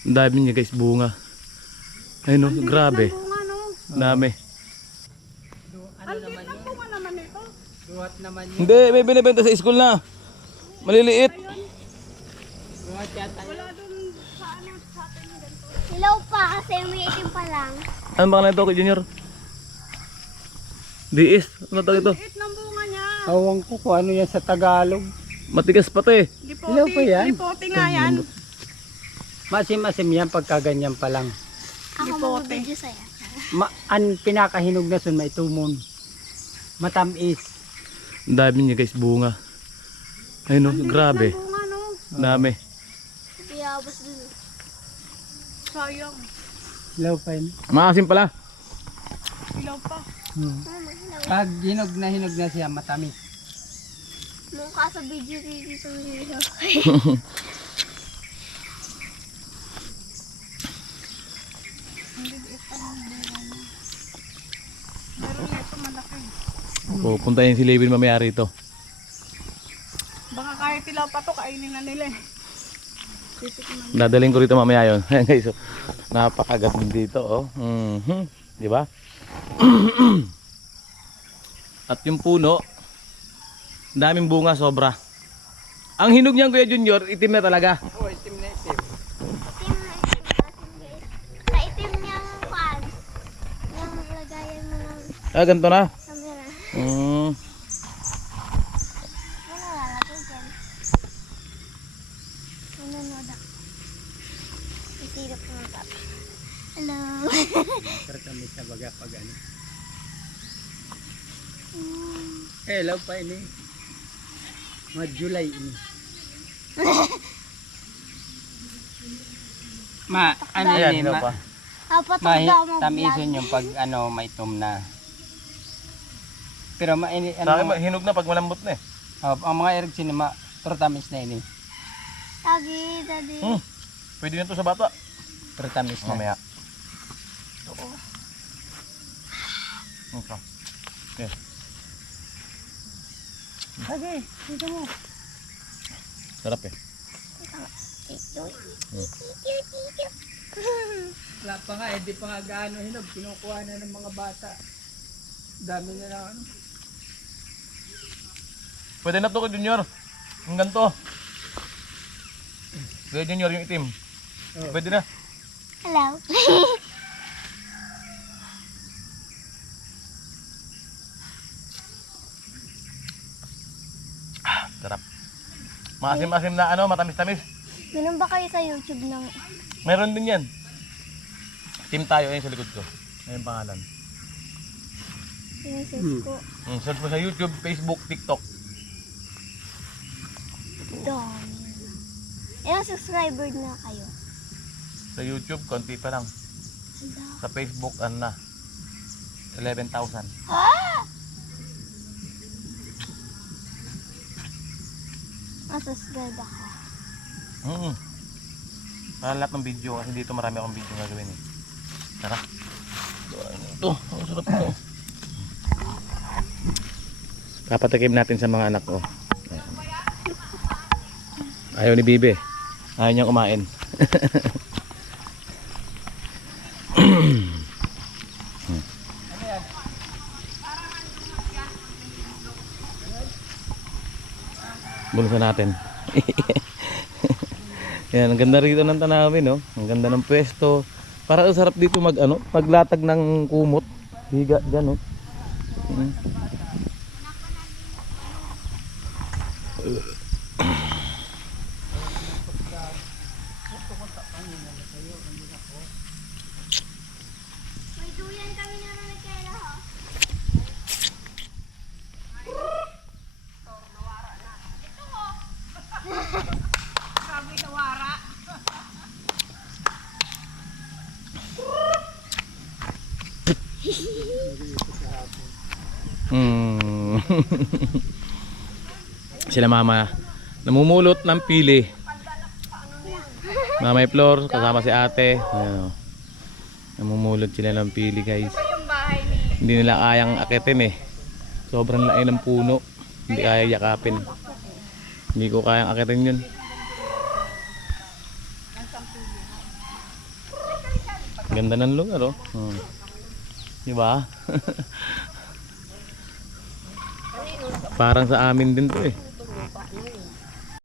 Ang dami niya guys, bunga. Ayun no, grabe. Bunga, no? Dami. Ang liit ng bunga naman ito. Duhat naman yun. Hindi, may binibenta sa school na. Maliliit. Duhat yata. Wala dun sa ano, sa atin yung ganito. Hilaw pa kasi may itim pa lang. Ano ba kanila ito, Kuya Junior? Diis. Ano tawag ito? Liit ng bunga niya. Awang ko kung ano yan sa Tagalog. Matigas pati. Hilaw pa yan? Lipote nga yan. Masim-masim yan pagka ganyan pa lang. Ako Lipote. mag-video sa'yo. Ang pinakahinog na sun may tumon. Matamis. Ang dami niya guys, bunga. Ayun no, grabe. Ang bunga, no? Dami. Iyabas dun. Sayang. Hilaw pa yun. Maasim pala. Ilaw pa. Mama, hilaw. Pag hinog na siya, matamis. Mukha sa video dito ng hilaw. Meron na ito malaki. Pupuntahin si Levin mamaya rito. Baka kahit ilaw pa to, kainin na nila eh. Titikman. Dadaling ko rito mamaya yun. Ayan guys, so, napakaganda dito oh. Di ba? At yung puno, daming bunga sobra. Ang hinog niyan Kuya Junior, itim na talaga. Oo, itim na itim. Itim na itim. Sa itim niyang pan. Yung lagayan mo ng Ah, ganito na. camera. Mm. Wala lalagay dyan. Nanonood ako. Isilip ko ng papa. Hello. Matamis sa baga pag ano. Hilaw pa yun eh. Mga July ini. Ano Ayan, yun hilaw eh, pa. Apat ang daw mo tamisin yung pag ano may tum na. Pero mainit Sa akin, ano, hinog na pag malambot na eh. ang mga erog sinima, pero tamis na ini. Tagi, daddy. Pwede na to sa bata. Pero tamis na. Mamaya. Okay. Okay. Tagi, dito mo. Sarap eh. Tito. Wala pa nga, hindi pa nga gaano hinog. Kinukuha na ng mga bata. Dami na lang ano. Pwede na to Kuya Junior. Ang ganito. Kuya Junior yung itim. Oh. Pwede na. Hello. Sarap. Maasim-asim na ano, matamis-tamis. Ganun ba kayo sa YouTube ng... Meron din yan. Team tayo, ayun sa likod ko. Ayun pangalan. Sinesearch ko? Search mo sa YouTube, Facebook, TikTok. Doon. Ilang subscriber na kayo? Sa YouTube, konti pa lang. Hala. Sa Facebook, ano na, 11,000. Ah! Masubscribe ako. Para lahat ng video, kasi dito marami akong video gagawin eh. Tara. Ito, ang sarap ito. Kapatikim natin sa mga anak ko. Ayaw ni Bibe. Ayaw niyang kumain. Bulusan natin. Yan, ang ganda rito ng tanawin, no? Ang ganda ng pwesto. Para ang sarap dito mag ano, paglatag ng kumot. Higa diyan, no? May duyan kami na nagkala ho. Sabi na wara. Sila mama namumulot ng pili. Mamay Flor kasama si ate. Ayan, oh. Namumulot sila ng pili guys. Yung bahay ni... Hindi nila kayang akitin eh. Sobrang laki ng puno. Hindi kaya yakapin. Hindi ko kayang akitin yun. Ganda ng lugar, oh. Diba? Parang sa amin din to eh.